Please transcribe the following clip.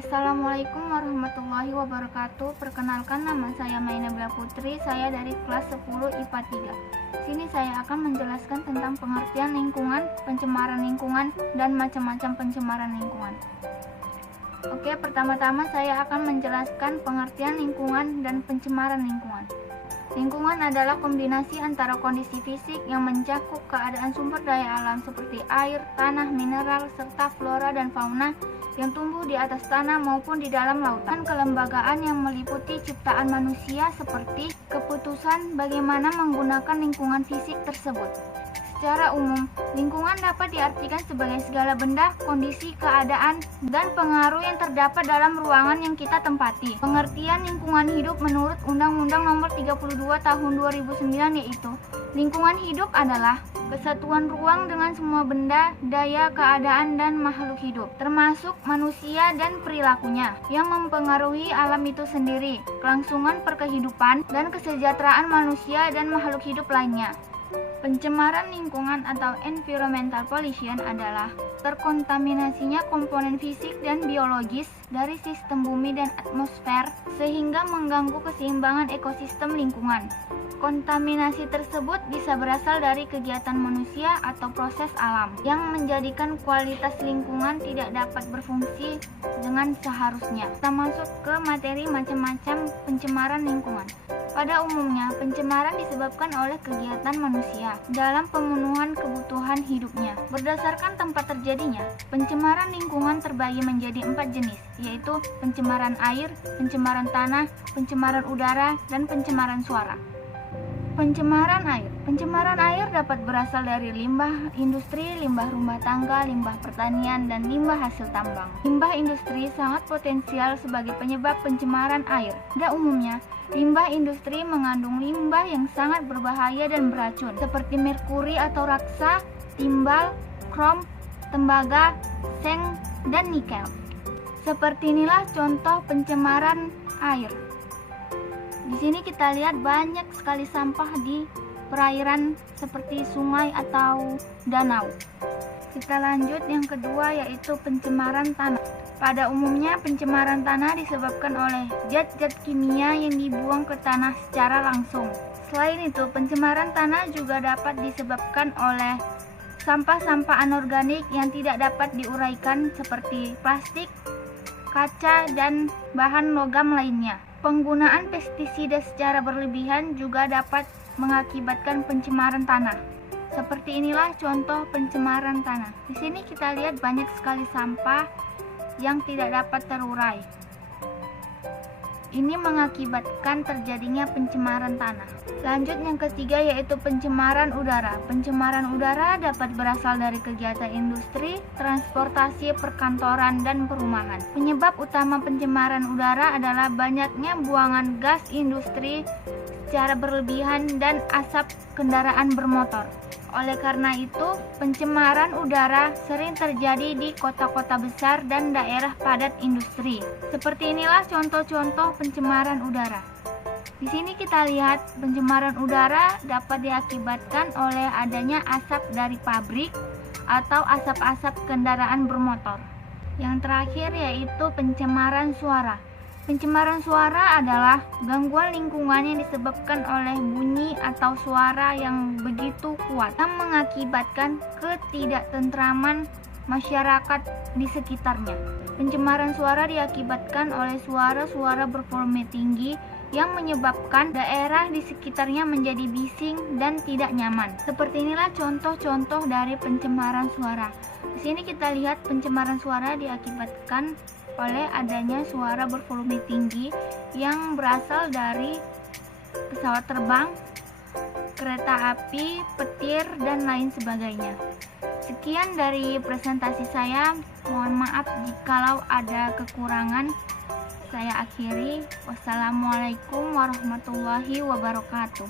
Assalamualaikum warahmatullahi wabarakatuh. Perkenalkan, nama saya Mainabila Putri. Saya dari kelas 10 IPA 3. Sini saya akan menjelaskan tentang pengertian lingkungan, pencemaran lingkungan, dan macam-macam pencemaran lingkungan. Oke, pertama-tama saya akan menjelaskan pengertian lingkungan dan pencemaran lingkungan. Lingkungan adalah kombinasi antara kondisi fisik yang mencakup keadaan sumber daya alam seperti air, tanah, mineral, serta flora dan fauna yang tumbuh di atas tanah maupun di dalam lautan. Kelembagaan yang meliputi ciptaan manusia seperti keputusan bagaimana menggunakan lingkungan fisik tersebut. Secara umum, lingkungan dapat diartikan sebagai segala benda, kondisi, keadaan, dan pengaruh yang terdapat dalam ruangan yang kita tempati. Pengertian lingkungan hidup menurut Undang-Undang Nomor 32 Tahun 2009 yaitu, lingkungan hidup adalah kesatuan ruang dengan semua benda, daya, keadaan, dan makhluk hidup, termasuk manusia dan perilakunya, yang mempengaruhi alam itu sendiri, kelangsungan perkehidupan, dan kesejahteraan manusia dan makhluk hidup lainnya. Pencemaran lingkungan atau environmental pollution adalah terkontaminasinya komponen fisik dan biologis dari sistem bumi dan atmosfer sehingga mengganggu keseimbangan ekosistem lingkungan. Kontaminasi tersebut bisa berasal dari kegiatan manusia atau proses alam yang menjadikan kualitas lingkungan tidak dapat berfungsi dengan seharusnya. Kita masuk ke materi macam-macam pencemaran lingkungan. Pada umumnya, pencemaran disebabkan oleh kegiatan manusia dalam pemenuhan kebutuhan hidupnya. Berdasarkan tempat terjadinya, pencemaran lingkungan terbagi menjadi 4 jenis, yaitu pencemaran air, pencemaran tanah, pencemaran udara, dan pencemaran suara. Pencemaran air. Pencemaran air dapat berasal dari limbah industri, limbah rumah tangga, limbah pertanian, dan limbah hasil tambang. Limbah industri sangat potensial sebagai penyebab pencemaran air. Pada umumnya, limbah industri mengandung limbah yang sangat berbahaya dan beracun, seperti merkuri atau raksa, timbal, krom, tembaga, seng, dan nikel. Seperti inilah contoh pencemaran air. Di sini kita lihat banyak sekali sampah di perairan seperti sungai atau danau. Kita lanjut yang kedua, yaitu pencemaran tanah. Pada umumnya pencemaran tanah disebabkan oleh zat-zat kimia yang dibuang ke tanah secara langsung. Selain itu, pencemaran tanah juga dapat disebabkan oleh sampah-sampah anorganik yang tidak dapat diuraikan seperti plastik, kaca, dan bahan logam lainnya. Penggunaan pestisida secara berlebihan juga dapat mengakibatkan pencemaran tanah. Seperti inilah contoh pencemaran tanah. Di sini kita lihat banyak sekali sampah yang tidak dapat terurai. Ini mengakibatkan terjadinya pencemaran tanah. Lanjut yang ketiga, yaitu pencemaran udara. Pencemaran udara dapat berasal dari kegiatan industri, transportasi, perkantoran, dan perumahan. Penyebab utama pencemaran udara adalah banyaknya buangan gas industri secara berlebihan dan asap kendaraan bermotor. Oleh karena itu, pencemaran udara sering terjadi di kota-kota besar dan daerah padat industri. Seperti inilah contoh-contoh pencemaran udara. Di sini kita lihat pencemaran udara dapat diakibatkan oleh adanya asap dari pabrik atau asap-asap kendaraan bermotor. Yang terakhir yaitu pencemaran suara. Pencemaran suara adalah gangguan lingkungan yang disebabkan oleh bunyi atau suara yang begitu kuat yang mengakibatkan ketidaktentraman masyarakat di sekitarnya. Pencemaran suara diakibatkan oleh suara-suara bervolume tinggi yang menyebabkan daerah di sekitarnya menjadi bising dan tidak nyaman. Seperti inilah contoh-contoh dari pencemaran suara. Di sini kita lihat pencemaran suara diakibatkan oleh adanya suara bervolume tinggi yang berasal dari pesawat terbang, kereta api, petir, dan lain sebagainya. Sekian dari presentasi saya. Mohon maaf jikalau ada kekurangan. Saya akhiri. Wassalamualaikum warahmatullahi wabarakatuh.